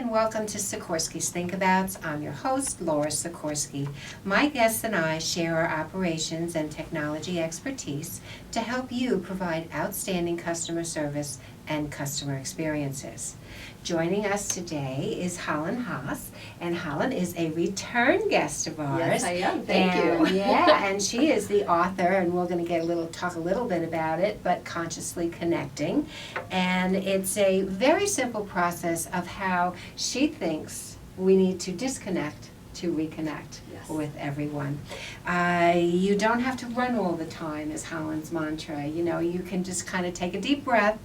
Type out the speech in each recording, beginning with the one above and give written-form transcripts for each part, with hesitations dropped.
and welcome to Sikorski's Thinkabouts. I'm your host, Laura Sikorski. My guests and I share our operations and technology expertise to help you provide outstanding customer service and customer experiences. Joining us today is Holland Haas, and Holland is a return guest of ours. Yes, I am. Thank you. Yeah, and she is the author, and we're going to talk a little bit about it, but Consciously Connecting. And it's a very simple process of how she thinks we need to disconnect to reconnect with everyone. You don't have to run all the time is Holland's mantra. You know, you can just kind of take a deep breath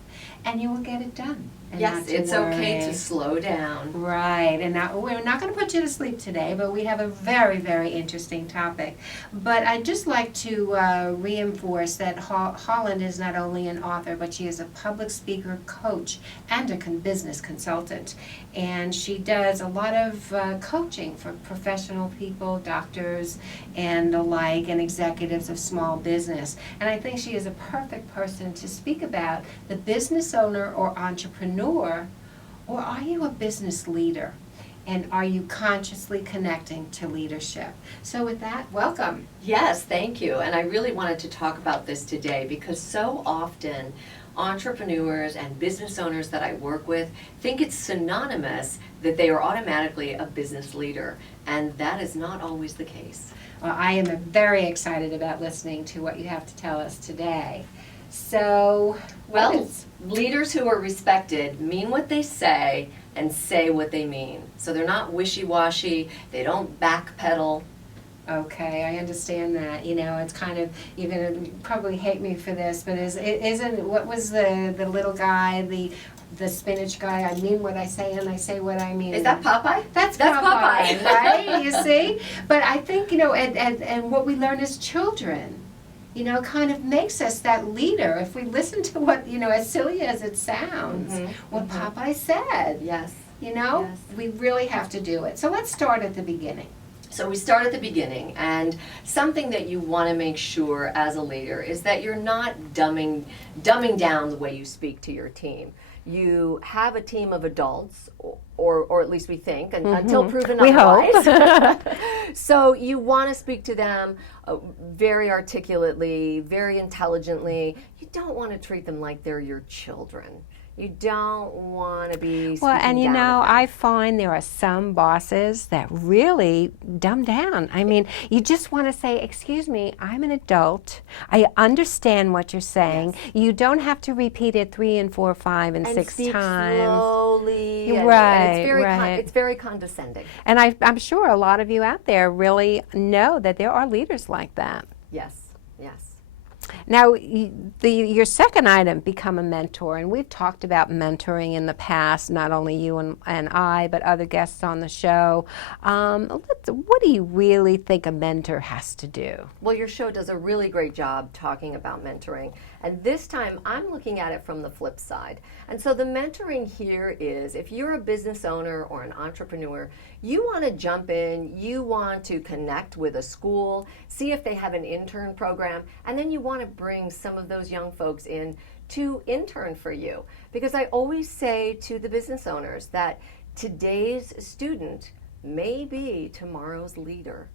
and you will get it done. And yes, it's okay to slow down. Right, and now we're not going to put you to sleep today, but we have a very, very interesting topic. But I'd just like to reinforce that Holland is not only an author, but she is a public speaker, coach, and a business consultant. And she does a lot of coaching for professional people, doctors, and the like, and executives of small business. And I think she is a perfect person to speak about the business owner or entrepreneur, or are you a business leader? And are you consciously connecting to leadership? So with that, welcome. Yes, thank you. And I really wanted to talk about this today because so often entrepreneurs and business owners that I work with think it's synonymous that they are automatically a business leader. And that is not always the case. Well, I am very excited about listening to what you have to tell us today. So, leaders who are respected mean what they say and say what they mean. So they're not wishy-washy, they don't backpedal. Okay, I understand that. You know, it's kind of, you're going to probably hate me for this, but what was the little guy, the spinach guy? I mean what I say and I say what I mean. Is that Popeye? That's Popeye, right? You see? But I think, you know, and what we learn as children, you know, kind of makes us that leader. If we listen to what, you know, as silly as it sounds, what Popeye said. Yes. You know, we really have to do it. So let's start at the beginning. So we start at the beginning, and something that you want to make sure as a leader is that you're not dumbing down the way you speak to your team. You have a team of adults, or at least we think, until proven otherwise. So you want to speak to them very articulately, very intelligently. You don't want to treat them like they're your children. You don't want to be well, and you know, I find there are some bosses that really dumb down. I mean, you just want to say, excuse me, I'm an adult. I understand what you're saying. Yes. You don't have to repeat it 3 and 4, 5, and 6 times. Slowly. Right, and it's very condescending. And I'm sure a lot of you out there really know that there are leaders like that. Yes, yes. Now, your second item, become a mentor, and we've talked about mentoring in the past, not only you and I, but other guests on the show. What do you really think a mentor has to do? Well, your show does a really great job talking about mentoring, and this time I'm looking at it from the flip side. And so the mentoring here is, if you're a business owner or an entrepreneur, you want to jump in, you want to connect with a school, see if they have an intern program, and then you want to bring some of those young folks in to intern for you. Because I always say to the business owners that today's student may be tomorrow's leader.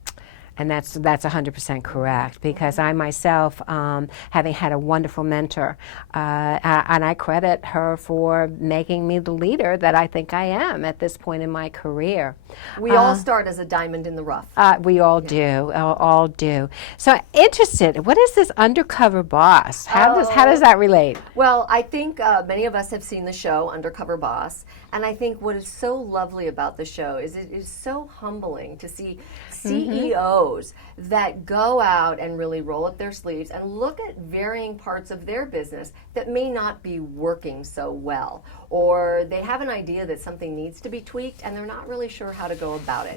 And that's 100% correct, because I myself, having had a wonderful mentor, and I credit her for making me the leader that I think I am at this point in my career. We all start as a diamond in the rough. We all do, all do. So interested, what is this undercover boss? How does that relate? Well, I think many of us have seen the show Undercover Boss, and I think what is so lovely about the show is it is so humbling to see CEOs that go out and really roll up their sleeves and look at varying parts of their business that may not be working so well, or they have an idea that something needs to be tweaked and they're not really sure how to go about it.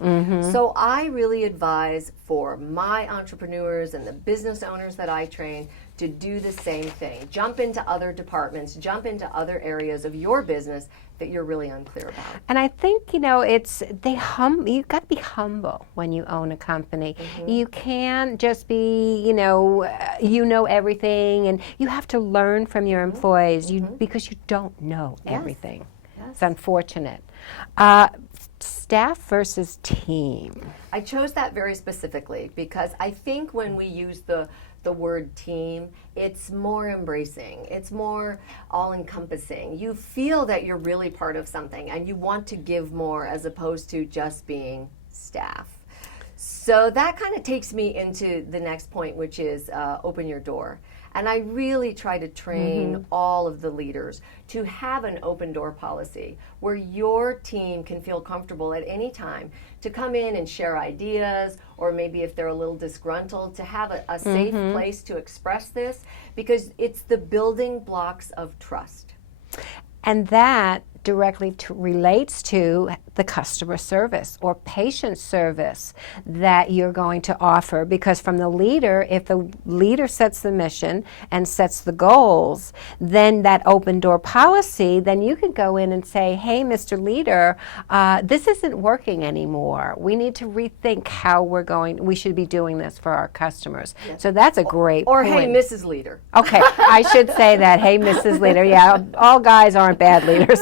So I really advise for my entrepreneurs and the business owners that I train to do the same thing. Jump into other departments, jump into other areas of your business that you're really unclear about. And I think, you know, you've got to be humble when you own a company. You can't just be, you know everything, and you have to learn from your employees because you don't know everything. Yes. It's unfortunate. Staff versus team. I chose that very specifically because I think when we use the word team, it's more embracing. It's more all-encompassing. You feel that you're really part of something and you want to give more as opposed to just being staff. So that kind of takes me into the next point, which is open your door. And I really try to train all of the leaders to have an open door policy where your team can feel comfortable at any time to come in and share ideas, or maybe if they're a little disgruntled, to have a safe place to express this, because it's the building blocks of trust. And that directly relates to the customer service or patient service that you're going to offer, because from the leader, if the leader sets the mission and sets the goals, then that open door policy, then you could go in and say, hey, Mr. Leader, this isn't working anymore. We need to rethink how we should be doing this for our customers. Yes. So that's a great point. Or hey, Mrs. Leader. Okay, I should say that. Hey, Mrs. Leader. Yeah, all guys aren't bad leaders.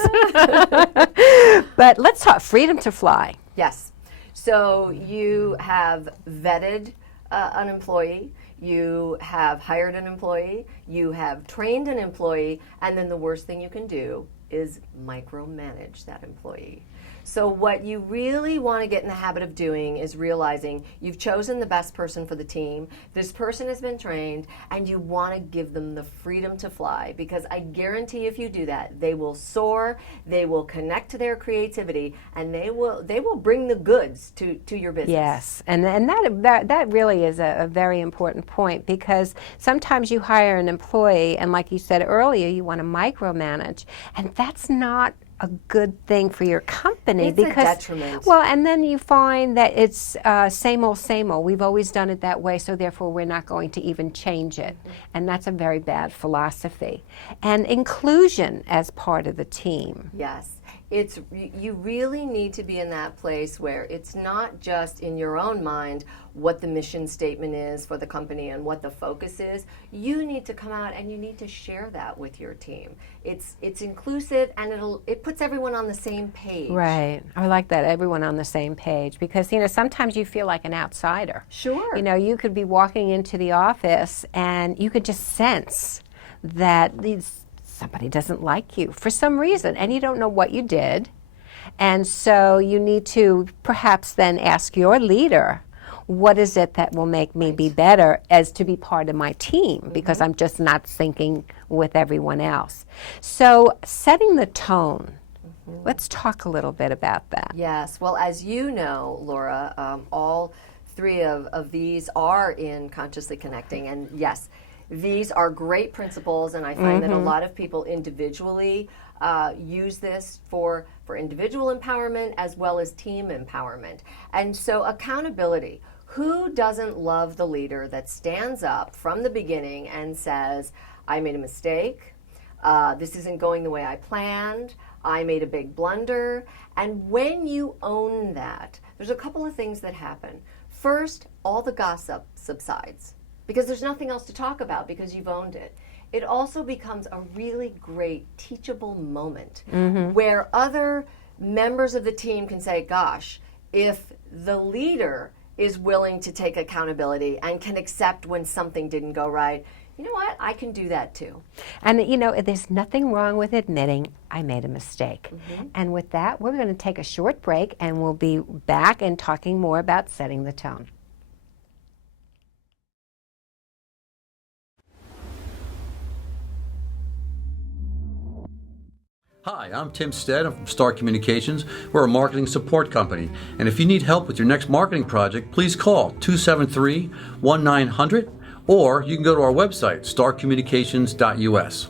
But let's talk freedom to fly. Yes. So you have vetted an employee, you have hired an employee, you have trained an employee, and then the worst thing you can do is micromanage that employee. So what you really want to get in the habit of doing is realizing you've chosen the best person for the team, this person has been trained, and you want to give them the freedom to fly, because I guarantee if you do that, they will soar, they will connect to their creativity, and they will bring the goods to your business. Yes, and that really is a very important point, because sometimes you hire an employee, and like you said earlier, you want to micromanage, and that's not a good thing for your company. It's a detriment. Well, and then you find that it's same old, same old. We've always done it that way, so therefore we're not going to even change it. And that's a very bad philosophy. And inclusion as part of the team. Yes. You really need to be in that place where it's not just in your own mind what the mission statement is for the company and what the focus is. You need to come out and you need to share that with your team. It's inclusive, and it puts everyone on the same page. Right. I like that, everyone on the same page, because sometimes you feel like an outsider. Sure. You could be walking into the office and you could just sense that somebody doesn't like you for some reason, and you don't know what you did. And so you need to perhaps then ask your leader, what is it that will make me be better as to be part of my team, because I'm just not syncing with everyone else. So setting the tone. Let's talk a little bit about that. Yes. Well, as you know, Laura, all three of these are in Consciously Connecting, and yes, these are great principles, and I find that a lot of people individually use this for individual empowerment as well as team empowerment. And so accountability. Who doesn't love the leader that stands up from the beginning and says, I made a mistake, this isn't going the way I planned, I made a big blunder? And when you own that, there's a couple of things that happen. First, all the gossip subsides, because there's nothing else to talk about because you've owned it. It also becomes a really great teachable moment where other members of the team can say, gosh, if the leader is willing to take accountability and can accept when something didn't go right, you know what, I can do that too. And there's nothing wrong with admitting I made a mistake. And with that, we're going to take a short break, and we'll be back and talking more about setting the tone. Hi, I'm Tim Stead. I'm from Star Communications. We're a marketing support company. And if you need help with your next marketing project, please call 273-1900, or you can go to our website, starcommunications.us.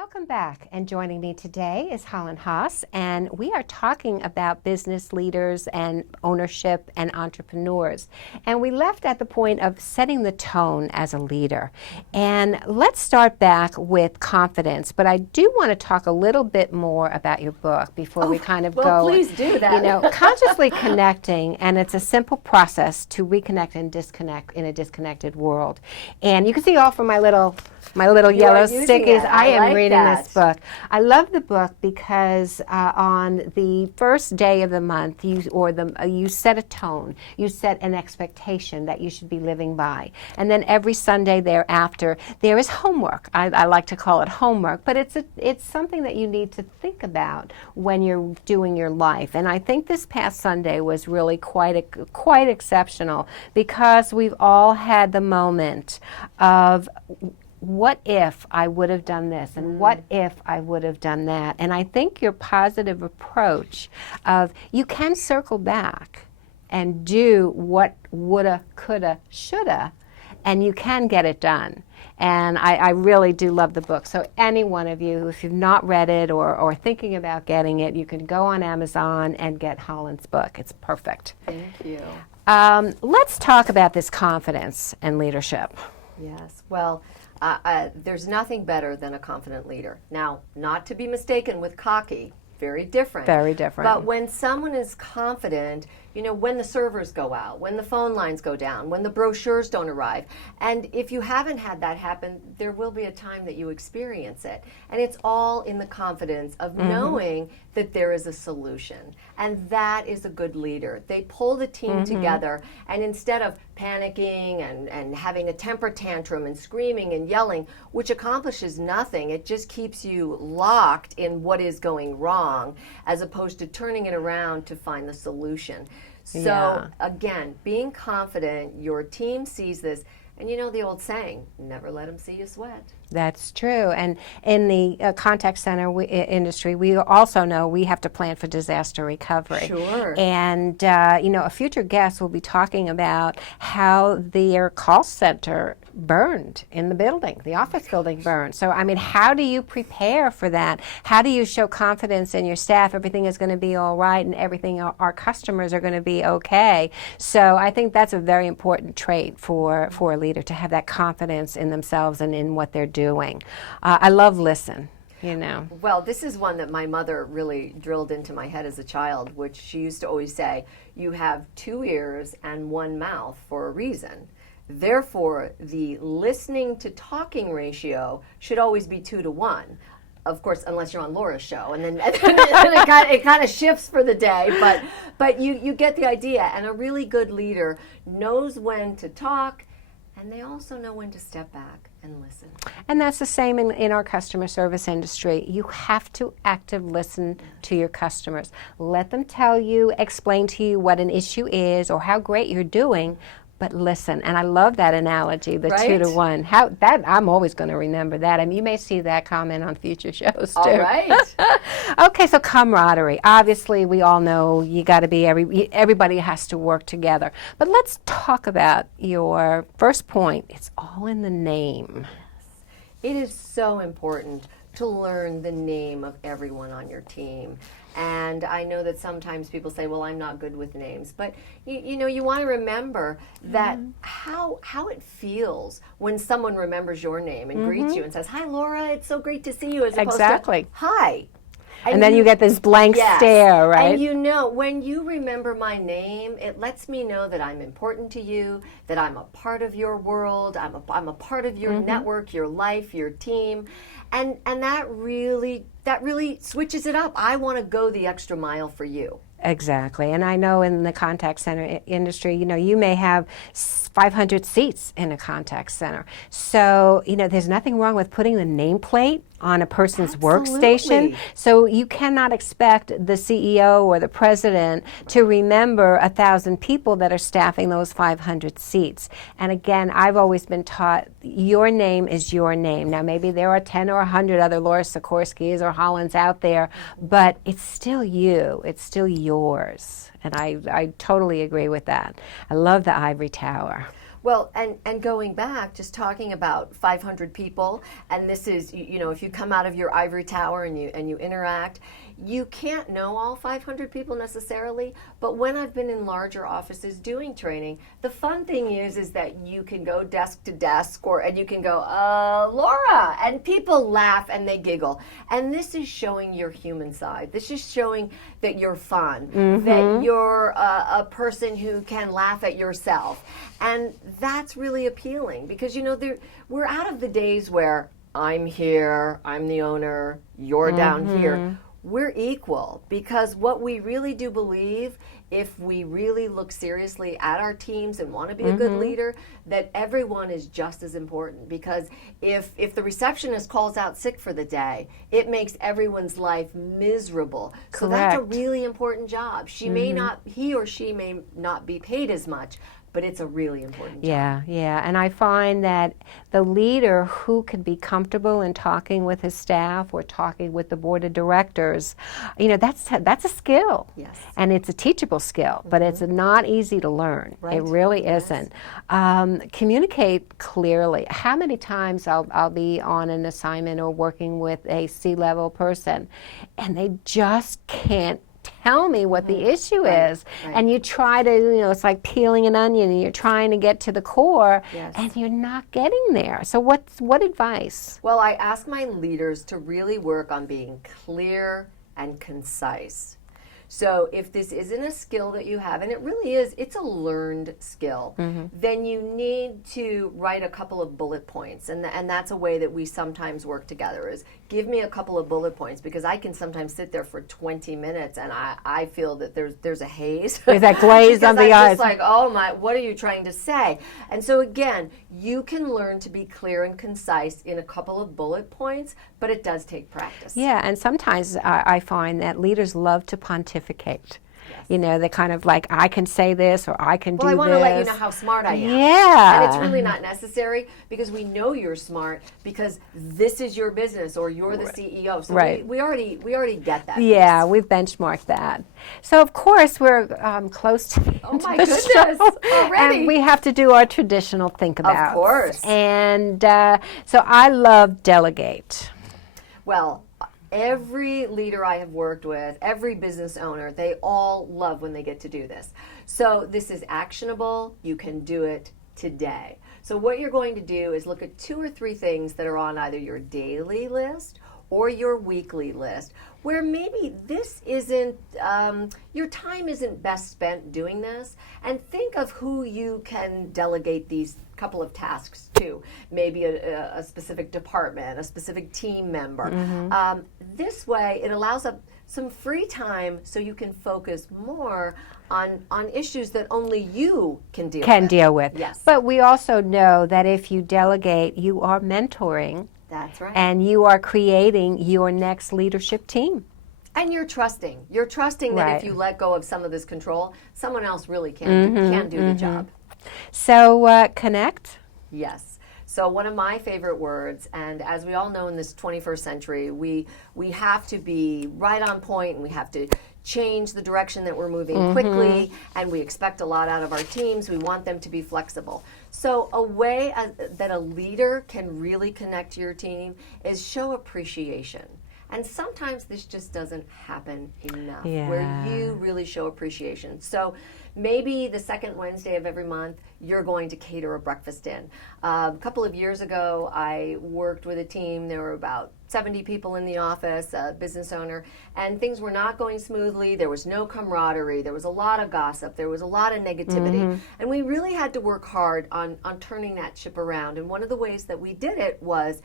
Welcome back, and joining me today is Holland Haas, and we are talking about business leaders and ownership and entrepreneurs. And we left at the point of setting the tone as a leader. And let's start back with confidence, but I do want to talk a little bit more about your book before we kind of go. Please do that. You know, consciously connecting, and it's a simple process to reconnect and disconnect in a disconnected world. And you can see all from my little yellow stickies. I am like reading that. this book. I love the book because on the first day of the month, you set a tone. You set an expectation that you should be living by. And then every Sunday thereafter, there is homework. I like to call it homework, but it's something that you need to think about when you're doing your life. And I think this past Sunday was really quite exceptional, because we've all had the moment of, what if I would have done this, and what if I would have done that? And I think your positive approach of, you can circle back and do what woulda, coulda, shoulda, and you can get it done. And I really do love the book. So any one of you, if you've not read it or thinking about getting it, you can go on Amazon and get Holland's book. It's perfect. Thank you. Let's talk about this confidence and leadership. Yes. Well, there's nothing better than a confident leader. Now, not to be mistaken with cocky, very different. Very different. But when someone is confident, you know, when the servers go out, when the phone lines go down, when the brochures don't arrive, and if you haven't had that happen, there will be a time that you experience it. And it's all in the confidence of knowing that there is a solution. And that is a good leader. They pull the team together, and instead of panicking and having a temper tantrum and screaming and yelling, which accomplishes nothing, it just keeps you locked in what is going wrong, as opposed to turning it around to find the solution. So again, being confident, your team sees this, and you know the old saying, never let them see you sweat. That's true. And in the contact center industry, we also know we have to plan for disaster recovery. Sure. And, a future guest will be talking about how their call center burned in the building, the office building burned. So, I mean, how do you prepare for that? How do you show confidence in your staff? Everything is going to be all right, and everything, our customers are going to be okay. So I think that's a very important trait for a leader, to have that confidence in themselves and in what they're doing. I love listen. Well, this is one that my mother really drilled into my head as a child, which she used to always say, you have 2 ears and 1 mouth for a reason. Therefore, the listening to talking ratio should always be 2 to 1. Of course, unless you're on Laura's show, and then it kind of shifts for the day. But you get the idea. And a really good leader knows when to talk, and they also know when to step back and listen. And that's the same in our customer service industry. You have to actively listen to your customers. Let them tell you, explain to you what an issue is or how great you're doing, but listen. And I love that analogy, the Right? 2 to 1. I'm always going to remember that. I mean, you may see that comment on future shows too. All right. Okay, so camaraderie. Obviously, we all know you got to be everybody has to work together. But let's talk about your first point. It's all in the name. It is so important to learn the name of everyone on your team. And I know that sometimes people say, well, I'm not good with names. But, you want to remember that how it feels when someone remembers your name and greets you and says, hi, Laura, it's so great to see you, as opposed Exactly. to, hi. And then you get this blank stare, right? And when you remember my name, it lets me know that I'm important to you, that I'm a part of your world, I'm a part of your network, your life, your team. And that really switches it up. I want to go the extra mile for you. Exactly. And I know in the contact center industry, you may have 500 seats in a contact center. So, there's nothing wrong with putting the nameplate on a person's workstation. So you cannot expect the CEO or the president to remember 1,000 people that are staffing those 500 seats. And again, I've always been taught your name is your name. Now, maybe there are 10 or 100 other Laura Sikorskis or Hollands out there, but it's still you. It's still yours. And I totally agree with that. I love the ivory tower. Well, and going back, just talking about 500 people, and this is, if you come out of your ivory tower and you interact, you can't know all 500 people necessarily, but when I've been in larger offices doing training, the fun thing is that you can go desk to desk, and you can go, Laura, and people laugh and they giggle. And this is showing your human side. This is showing that you're fun, that you're a person who can laugh at yourself. And that's really appealing because, we're out of the days where I'm here, I'm the owner, you're down here. We're equal because what we really do believe, if we really look seriously at our teams and want to be a good leader, that everyone is just as important. Because if the receptionist calls out sick for the day, it makes everyone's life miserable. So that's a really important job. He or she may not be paid as much, but it's a really important job. Yeah. And I find that the leader who can be comfortable in talking with his staff or talking with the board of directors, that's a skill. Yes. And it's a teachable skill, but it's not easy to learn. Right. It really isn't. Communicate clearly. How many times I'll be on an assignment or working with a C-level person, and they just can't tell me what the issue is. Right. And you try to, it's like peeling an onion, and you're trying to get to the core, and you're not getting there. So what advice? Well, I ask my leaders to really work on being clear and concise. So if this isn't a skill that you have, and it really is, it's a learned skill, then you need to write a couple of bullet points. And that's a way that we sometimes work together is give me a couple of bullet points, because I can sometimes sit there for 20 minutes and I feel that there's a haze. There's that glaze on the eyes. It's like, oh my, what are you trying to say? And so again, you can learn to be clear and concise in a couple of bullet points, but it does take practice. Yeah, and sometimes I find that leaders love to pontificate. They kind of like, I can say this or I can do this. Well, I want to let you know how smart I am. Yeah. And it's really not necessary because we know you're smart because this is your business or you're the CEO. So we already get that. Yeah, we've benchmarked that. So of course we're close to the Oh my end of goodness, the show, already. and we have to do our traditional think about. Of course. And so I love delegate. Well, every leader I have worked with, every business owner, they all love when they get to do this. So this is actionable. You can do it today. So what you're going to do is look at 2 or 3 things that are on either your daily list or your weekly list, where maybe this isn't, your time isn't best spent doing this, and think of who you can delegate these couple of tasks to. Maybe a specific department, a specific team member. This way, it allows some free time so you can focus more on issues that only you can deal with. Yes. But we also know that if you delegate, you are mentoring. That's right. And you are creating your next leadership team. And you're trusting. You're trusting that if you let go of some of this control, someone else really can do the job. So connect? Yes. So one of my favorite words, and as we all know in this 21st century, we have to be right on point, and we have to change the direction that we're moving quickly, and we expect a lot out of our teams. We want them to be flexible. So a way that a leader can really connect to your team is show appreciation. And sometimes this just doesn't happen enough, where you really show appreciation. So maybe the second Wednesday of every month, you're going to cater a breakfast in. A couple of years ago, I worked with a team. There were about 70 people in the office, a business owner, and things were not going smoothly. There was no camaraderie. There was a lot of gossip. There was a lot of negativity. And we really had to work hard on turning that ship around. And one of the ways that we did it was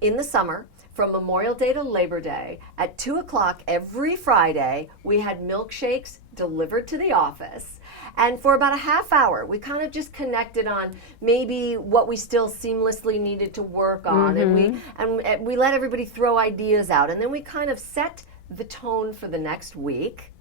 in the summer, from Memorial Day to Labor Day, at 2 o'clock every Friday, we had milkshakes delivered to the office. And for about a half hour, we kind of just connected on maybe what we still seamlessly needed to work on. And we let everybody throw ideas out. And then we kind of set the tone for the next week.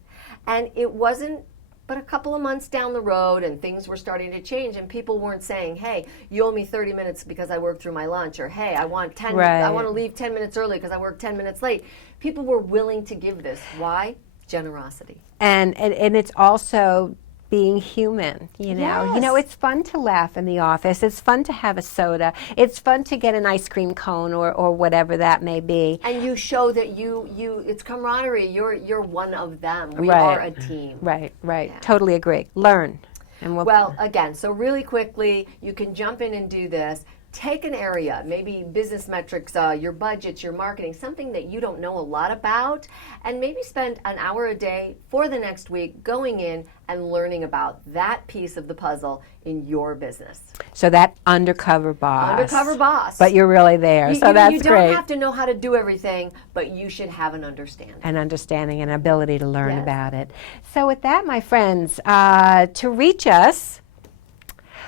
And it wasn't but a couple of months down the road, and things were starting to change, and people weren't saying, hey, you owe me 30 minminutes because I worked through my lunch, or hey, I want to leave 10 minutes early because I worked 10 minutes late. People were willing to give this. Why? Generosity. And it's also being human, you know. Yes. You know, it's fun to laugh in the office. It's fun to have a soda. It's fun to get an ice cream cone or whatever that may be. And you show that you it's camaraderie. You're one of them. We Right. are a team. Right, right. Yeah. Totally agree. Learn. And Well, again, so really quickly, you can jump in and do this. Take an area, maybe business metrics, your budgets, your marketing, something that you don't know a lot about, and maybe spend an hour a day for the next week going in and learning about that piece of the puzzle in your business. so that undercover boss. Undercover boss. But you're really there. So that's you great. don't have to know how to do everything, but you should have an understanding. An understanding and ability to learn Yes. about it. So with that, my friends, to reach us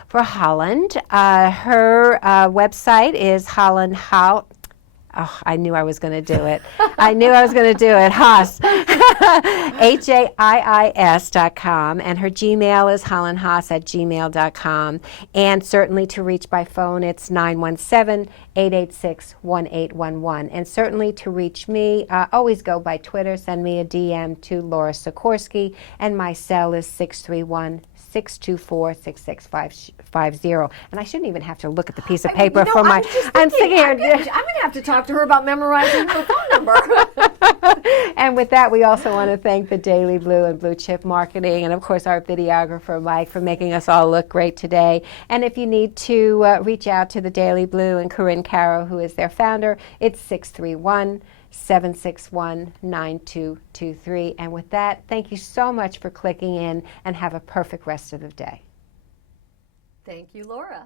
for Holland, her website is Holland How. Oh, I knew I was going to do it. I knew I was going to do it. Haas. HAIIS.com. And her Gmail is hollandhaas@gmail.com. And certainly to reach by phone, it's 917-886-1811. And certainly to reach me, always go by Twitter. Send me a DM to Laura Sikorski. And my cell is 631-624-6650. And I shouldn't even have to look at the piece of paper for my... I'm sitting here. I'm going to have to talk to her about memorizing her phone number. And with that, we also want to thank the Daily Blue and Blue Chip Marketing, and of course our videographer Mike for making us all look great today. And if you need to reach out to the Daily Blue and Corinne Caro, who is their founder, it's 631-761-9223. And with that, thank you so much for clicking in, and have a perfect rest of the day. Thank you, Laura.